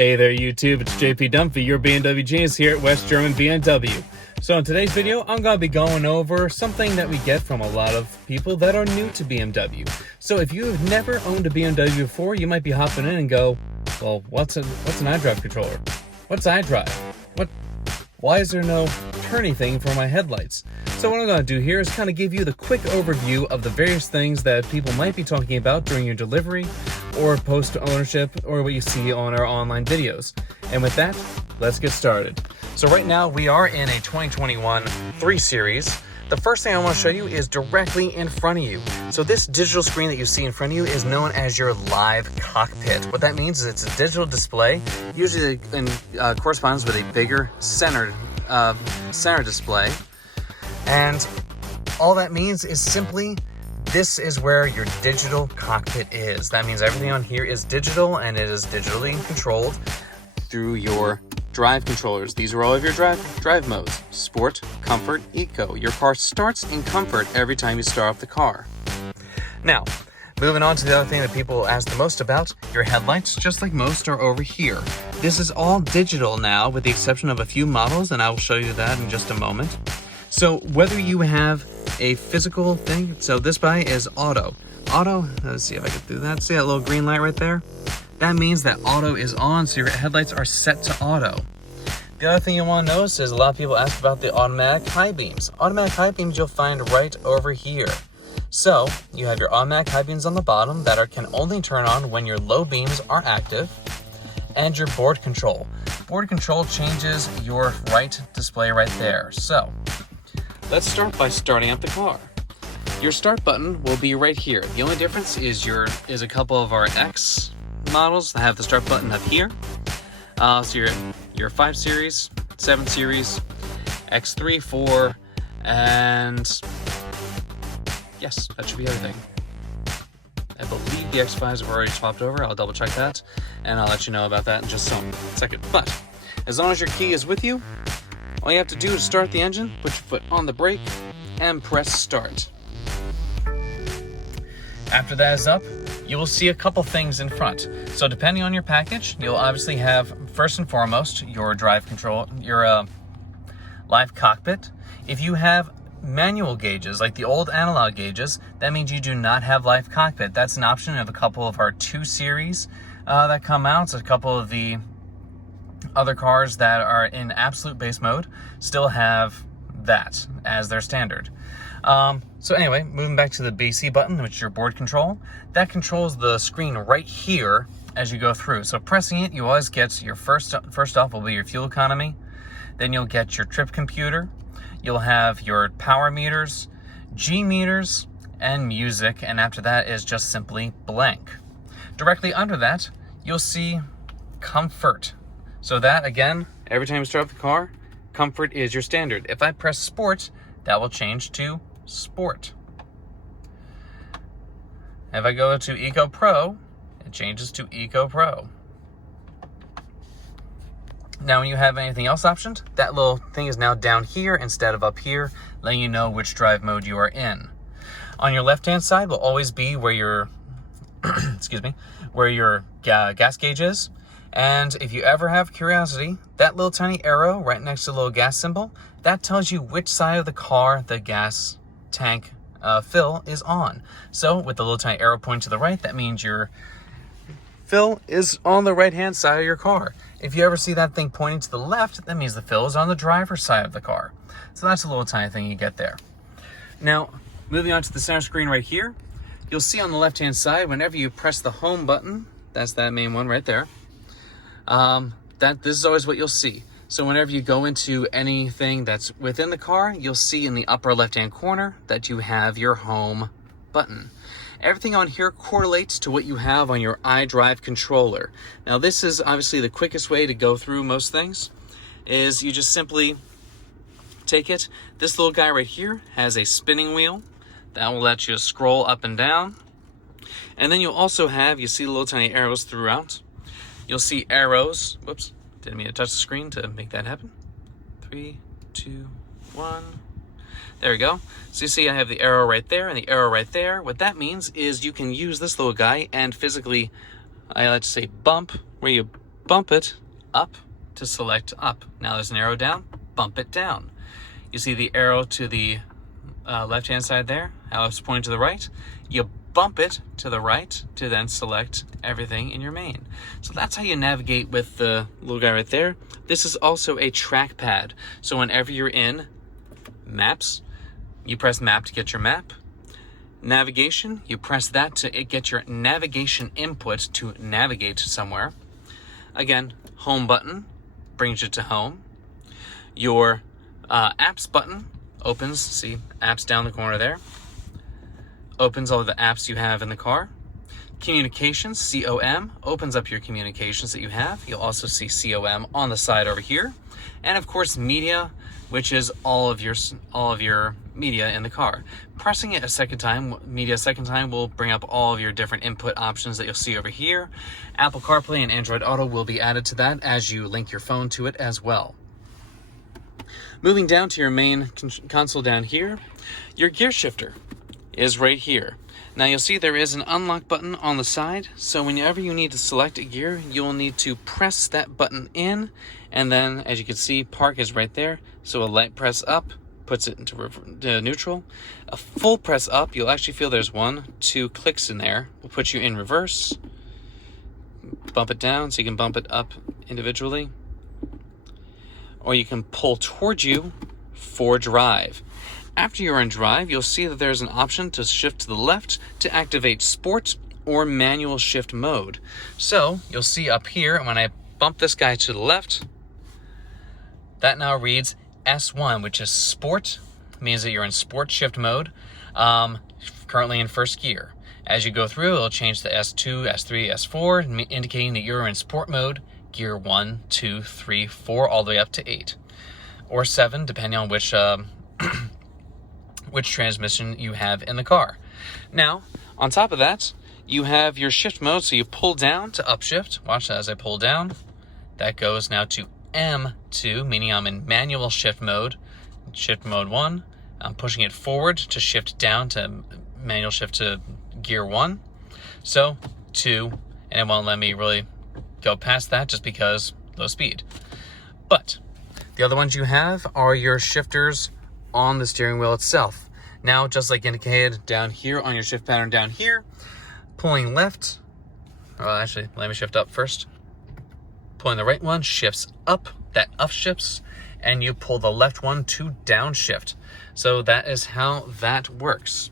Hey there YouTube, it's JP Dunphy, your BMW genius here at West German BMW. So in today's video, I'm going to be going over something that we get from a lot of people that are new to BMW. So if you have never owned a BMW before, you might be hopping in and go, well, what's an iDrive controller? What's iDrive? Why is there no turny thing for my headlights? So what I'm going to do here is kind of give you the quick overview of the various things that people might be talking about during your delivery or post-ownership or what you see on our online videos. And with that, let's get started. So right now we are in a 2021 3 Series. The first thing I want to show you is directly in front of you. So this digital screen that you see in front of you is known as your live cockpit. What that means is it's a digital display, usually corresponds with a bigger center display. And all that means is simply this is where your digital cockpit is. That means everything on here is digital and it is digitally controlled through your drive controllers. These are all of your drive modes: Sport, Comfort, Eco. Your car starts in Comfort every time you start off the car. Now, moving on to the other thing that people ask the most about, your headlights, just like most, are over here. This is all digital now, with the exception of a few models, and I will show you that in just a moment. So whether you have a physical thing, so this guy is auto. Auto, let's see if I can do that. See that little green light right there? That means that auto is on, so your headlights are set to auto. The other thing you want to notice is a lot of people ask about the automatic high beams. Automatic high beams you'll find right over here. So you have your automatic high beams on the bottom that can only turn on when your low beams are active, and your board control. Board control changes your right display right there. So let's start by starting up the car. Your start button will be right here. The only difference is a couple of our X models that have the start button up here. So your 5 Series, 7 Series, X3, 4, and yes, that should be everything. I believe the X5s have already swapped over. I'll double check that, and I'll let you know about that in just a second. But as long as your key is with you, all you have to do is start the engine, put your foot on the brake, and press start. After that is up, you will see a couple things in front. So depending on your package, you'll obviously have, first and foremost, your drive control, your live cockpit. If you have manual gauges, like the old analog gauges, that means you do not have live cockpit. That's an option of a couple of our 2 Series that come out. So a couple of the other cars that are in absolute base mode still have that as their standard. So anyway, moving back to the BC button, which is your board control, that controls the screen right here as you go through. So pressing it, you always get your first off will be your fuel economy. Then you'll get your trip computer. You'll have your power meters, G meters, and music. And after that is just simply blank. Directly under that, you'll see comfort. So that, again, every time you start up the car, comfort is your standard. If I press sport, that will change to sport. If I go to Eco Pro, it changes to Eco Pro. Now when you have anything else optioned, that little thing is now down here instead of up here, letting you know which drive mode you are in. On your left-hand side will always be where your where your gas gauge is. And if you ever have curiosity, that little tiny arrow right next to the little gas symbol, that tells you which side of the car the gas tank fill is on. So with the little tiny arrow pointing to the right, that means your fill is on the right-hand side of your car. If you ever see that thing pointing to the left, that means the fill is on the driver's side of the car. So that's a little tiny thing you get there. Now, moving on to the center screen right here, you'll see on the left-hand side, whenever you press the home button, that's that main one right there, this is always what you'll see. So whenever you go into anything that's within the car, you'll see in the upper left-hand corner that you have your home button. Everything on here correlates to what you have on your iDrive controller. Now this is obviously the quickest way to go through most things, is you just simply take it. This little guy right here has a spinning wheel that will let you scroll up and down. And then you'll also have, you see the little tiny arrows throughout. You'll see arrows. Whoops, didn't mean to touch the screen to make that happen. 3, 2, 1. There we go. So you see I have the arrow right there and the arrow right there. What that means is you can use this little guy and physically, I like to say bump, where you bump it up to select up. Now there's an arrow down, bump it down. You see the arrow to the left-hand side there, how it's pointing to the right. You bump it to the right to then select everything in your main. So that's how you navigate with the little guy right there. This is also a trackpad. So whenever you're in Maps, you press Map to get your map. Navigation, you press that to get your navigation input to navigate somewhere. Again, Home button brings you to home. Your Apps button opens, see Apps down the corner there. Opens all the apps you have in the car. Communications, COM, opens up your communications that you have. You'll also see COM on the side over here. And of course, media, which is all of your media in the car. Pressing it a second time, media a second time, will bring up all of your different input options that you'll see over here. Apple CarPlay and Android Auto will be added to that as you link your phone to it as well. Moving down to your main console down here, your gear shifter is right here. Now you'll see there is an unlock button on the side, so whenever you need to select a gear, you will need to press that button in, and then as you can see, park is right there, so a light press up puts it into neutral. A full press up, you'll actually feel there's 2 clicks in there, will put you in reverse. Bump it down so you can bump it up individually, or you can pull towards you for drive. After you're in drive, you'll see that there's an option to shift to the left to activate sport or manual shift mode. So you'll see up here, when I bump this guy to the left, that now reads S1, which is sport, means that you're in sport shift mode, currently in first gear. As you go through, it'll change to S2, S3, S4, indicating that you're in sport mode, gear 1, 2, 3, 4, all the way up to 8. Or 7, depending on which transmission you have in the car. Now, on top of that, you have your shift mode, so you pull down to upshift. Watch that as I pull down. That goes now to M2, meaning I'm in manual shift mode 1. I'm pushing it forward to shift down to manual shift to gear 1. So 2, and it won't let me really go past that just because low speed. But the other ones you have are your shifters on the steering wheel itself. Now, just like indicated down here on your shift pattern down here, pulling left, well actually, let me shift up first. Pulling the right one shifts up, that up shifts, and you pull the left one to downshift. So that is how that works.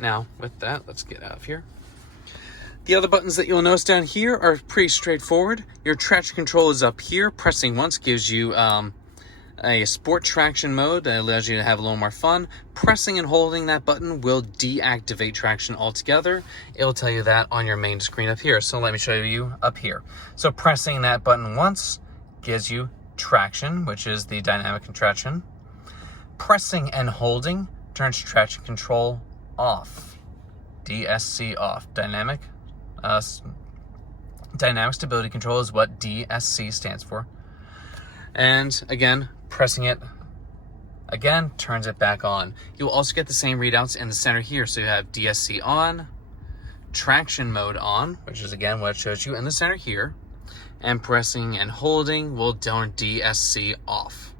Now, with that, let's get out of here. The other buttons that you'll notice down here are pretty straightforward. Your traction control is up here. Pressing once gives you a sport traction mode that allows you to have a little more fun. Pressing and holding that button will deactivate traction altogether. It'll tell you that on your main screen up here. So let me show you up here. So pressing that button once gives you traction, which is the dynamic contraction. Pressing and holding turns traction control off. DSC off. Dynamic stability control is what DSC stands for. And again, pressing it again turns it back on. You will also get the same readouts in the center here. So you have DSC on, traction mode on, which is again what it shows you in the center here, and pressing and holding will turn DSC off.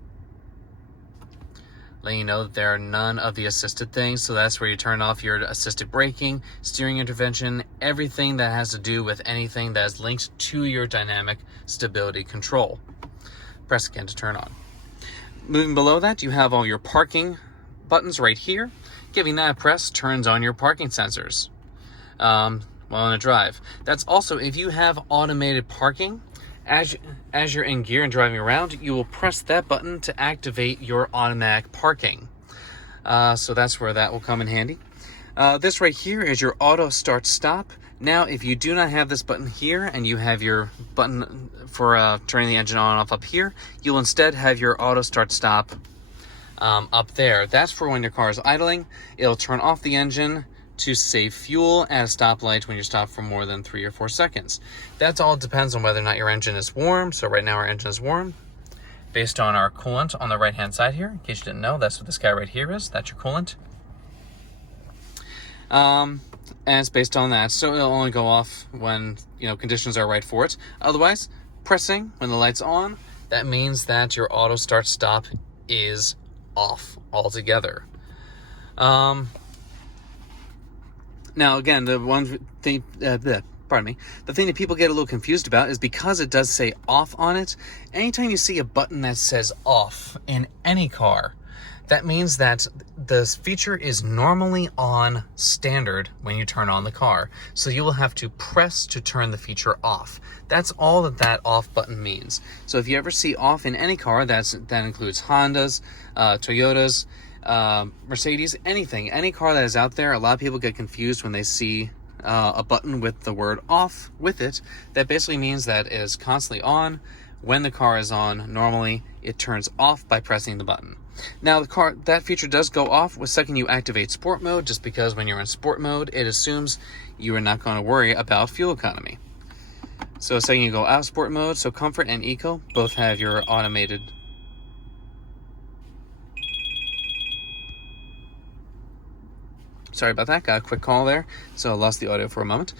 Letting you know that there are none of the assisted things, so that's where you turn off your assisted braking, steering intervention, everything that has to do with anything that is linked to your dynamic stability control. Press again to turn on. Moving below that, you have all your parking buttons right here. Giving that a press turns on your parking sensors while in a drive. That's also, if you have automated parking, as you're in gear and driving around, you will press that button to activate your automatic parking. So that's where that will come in handy. This right here is your auto start stop. Now, if you do not have this button here and you have your button for turning the engine on and off up here, you'll instead have your auto start stop up there. That's for when your car is idling. It'll turn off the engine to save fuel at a stoplight when you're stopped for more than 3 or 4 seconds. That all depends on whether or not your engine is warm. So right now our engine is warm based on our coolant on the right hand side here. In case you didn't know, that's what this guy right here is. That's your coolant. And it's based on that, so it'll only go off when conditions are right for it. Otherwise, pressing when the light's on, that means that your auto start stop is off altogether. Now again, the thing that people get a little confused about is because it does say off on it. Anytime you see a button that says off in any car, that means that the feature is normally on standard when you turn on the car. So you will have to press to turn the feature off. That's all that off button means. So if you ever see off in any car, that includes Hondas, Toyotas, Mercedes, anything, any car that is out there. A lot of people get confused when they see a button with the word off with it. That basically means that it is constantly on. When the car is on, normally it turns off by pressing the button. Now that feature does go off the second you activate sport mode, just because when you're in sport mode, it assumes you are not going to worry about fuel economy. So the second you go out of sport mode, so comfort and eco both have your automated. Sorry about that, got a quick call there, so I lost the audio for a moment.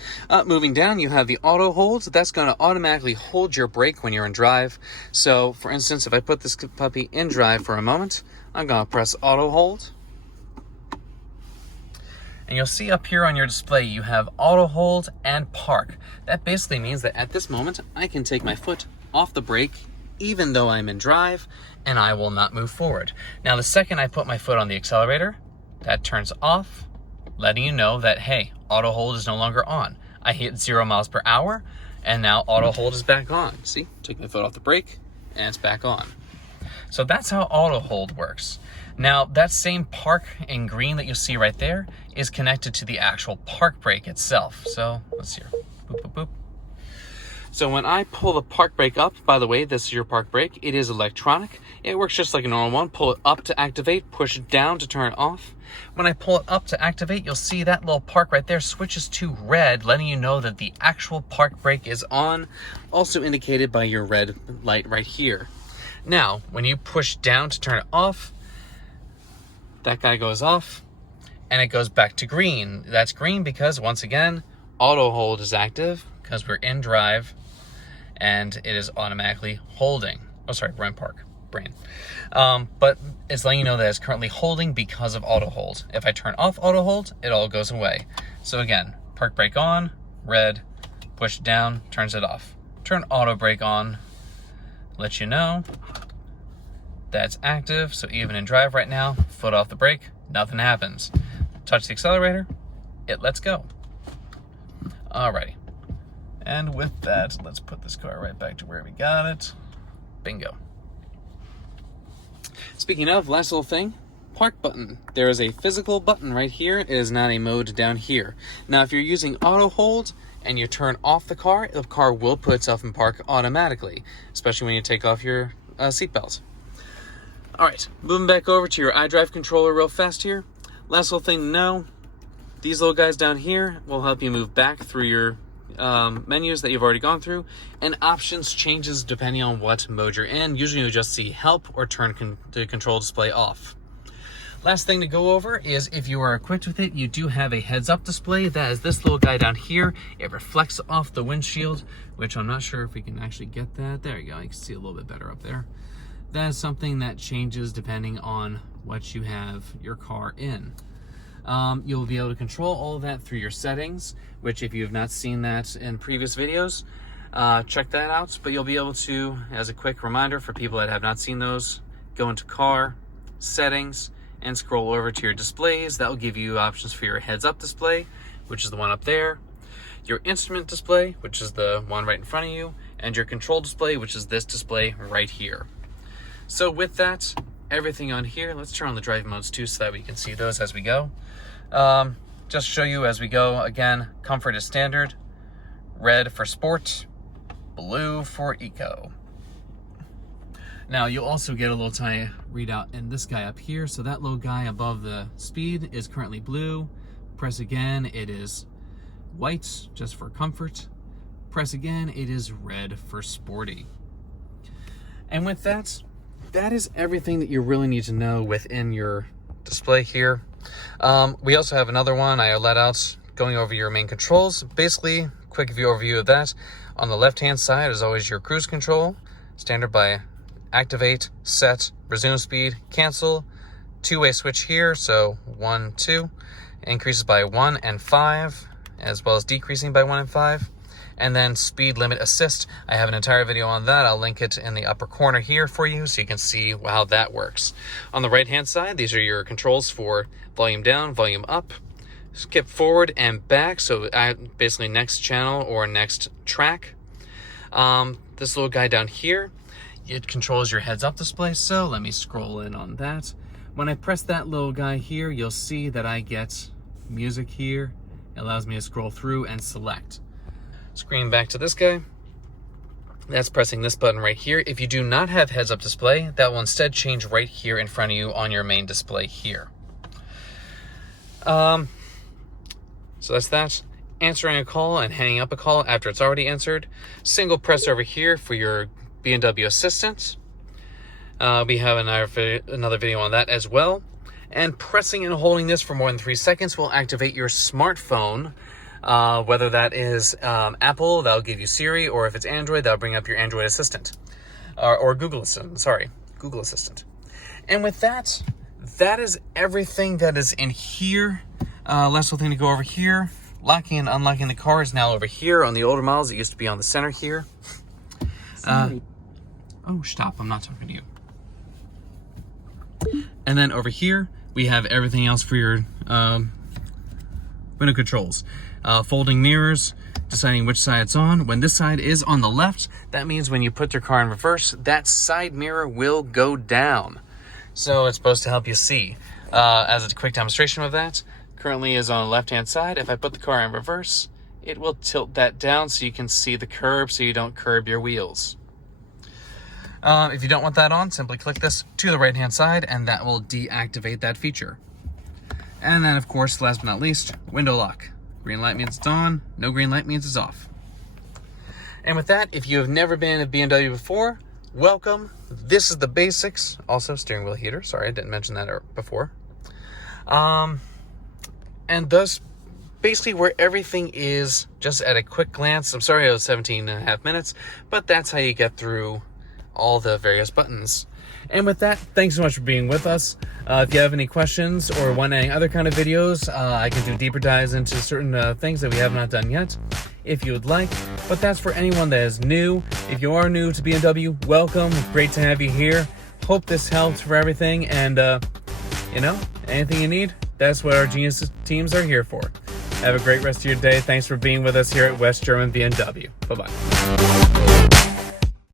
Moving down, you have the auto hold. That's going to automatically hold your brake when you're in drive. So, for instance, if I put this puppy in drive for a moment, I'm going to press auto hold. And you'll see up here on your display, you have auto hold and park. That basically means that at this moment, I can take my foot off the brake, even though I'm in drive, and I will not move forward. Now, the second I put my foot on the accelerator, that turns off, letting you know that, hey, auto hold is no longer on. I hit 0 miles per hour, and now auto hold is back on. See, took my foot off the brake, and it's back on. So that's how auto hold works. Now, that same park in green that you see right there is connected to the actual park brake itself. So let's see here. Boop, boop, boop. So when I pull the park brake up, by the way, this is your park brake. It is electronic. It works just like a normal one. Pull it up to activate, push it down to turn it off. When I pull it up to activate, you'll see that little park right there switches to red, letting you know that the actual park brake is on, also indicated by your red light right here. Now, when you push down to turn it off, that guy goes off, and it goes back to green. That's green because, once again, auto hold is active because we're in drive, and it is automatically holding. Oh, sorry, we're in park. Brain. But it's letting you know that it's currently holding because of auto hold. If I turn off auto hold, it all goes away. So again, park brake on, red, push it down, turns it off. Turn auto brake on, let you know that's active. So even in drive right now, foot off the brake, nothing happens. Touch the accelerator, it lets go. Alrighty. And with that, let's put this car right back to where we got it. Bingo. Speaking of, last little thing, park button. There is a physical button right here. It is not a mode down here. Now, if you're using auto hold and you turn off the car will put itself in park automatically, especially when you take off your seatbelt. All right, moving back over to your iDrive controller real fast here. Last little thing to know, these little guys down here will help you move back through your menus that you've already gone through, and options changes depending on what mode you're in. Usually you just see help or turn the control display off. Last thing to go over is if you are equipped with it, you do have a heads-up display. That is this little guy down here. It reflects off the windshield, which I'm not sure if we can actually get that. There you go. You can see a little bit better up there. That is something that changes depending on what you have your car in. You'll be able to control all of that through your settings, which if you have not seen that in previous videos, check that out. But you'll be able to, as a quick reminder for people that have not seen those, go into car, settings, and scroll over to your displays. That will give you options for your heads-up display, which is the one up there, your instrument display, which is the one right in front of you, and your control display, which is this display right here. So with that, everything on here, let's turn on the driving modes too so that we can see those as we go. Just show you as we go. Again, comfort is standard, red for sport, blue for eco. Now you'll also get a little tiny readout in this guy up here. So that little guy above the speed is currently blue. Press again, it is white just for comfort. Press again, it is red for sporty. And with that, that is everything that you really need to know within your display here. We also have another one I let out going over your main controls. Basically, quick overview of that. On the left-hand side is always your cruise control, standard by activate, set, resume speed, cancel, two-way switch here, so 1, 2, increases by 1 and 5, as well as decreasing by 1 and 5. And then speed limit assist. I have an entire video on that. I'll link it in the upper corner here for you so you can see how that works. On the right-hand side, these are your controls for volume down, volume up, skip forward and back, so basically next channel or next track. This little guy down here, it controls your heads-up display, so let me scroll in on that. When I press that little guy here, you'll see that I get music here. It allows me to scroll through and select. Screen back to this guy. That's pressing this button right here. If you do not have heads-up display, that will instead change right here in front of you on your main display here. So that's that. Answering a call and hanging up a call after it's already answered. Single press over here for your BMW Assistant. We have another video on that as well. And pressing and holding this for more than 3 seconds will activate your smartphone. Whether that is Apple, that'll give you Siri, or if it's Android, that'll bring up your Android Assistant. Or Google Assistant, Google Assistant. And with that, that is everything that is in here. Last little thing to go over here. Locking and unlocking the car is now over here. On the older models, it used to be on the center here. Oh, stop, I'm not talking to you. And then over here, we have everything else for your window controls. Folding mirrors, deciding which side it's on. When this side is on the left, that means when you put your car in reverse, that side mirror will go down. So it's supposed to help you see. As a quick demonstration of that, currently is on the left-hand side. If I put the car in reverse, it will tilt that down so you can see the curb so you don't curb your wheels. If you don't want that on, simply click this to the right-hand side and that will deactivate that feature. And then, of course, last but not least, window lock. Green light means it's on, no green light means it's off. And with that, if you have never been in a BMW before, welcome. This is the basics. Also, steering wheel heater. Sorry, I didn't mention that before. And thus, basically where everything is, just at a quick glance. I'm sorry it was 17.5 minutes, but that's how you get through all the various buttons. And with that, thanks so much for being with us. If you have any questions or want any other kind of videos, I can do deeper dives into certain things that we have not done yet, if you would like. But that's for anyone that is new. If you are new to BMW, welcome. Great to have you here. Hope this helped for everything. And, anything you need, that's what our genius teams are here for. Have a great rest of your day. Thanks for being with us here at West German BMW. Bye-bye.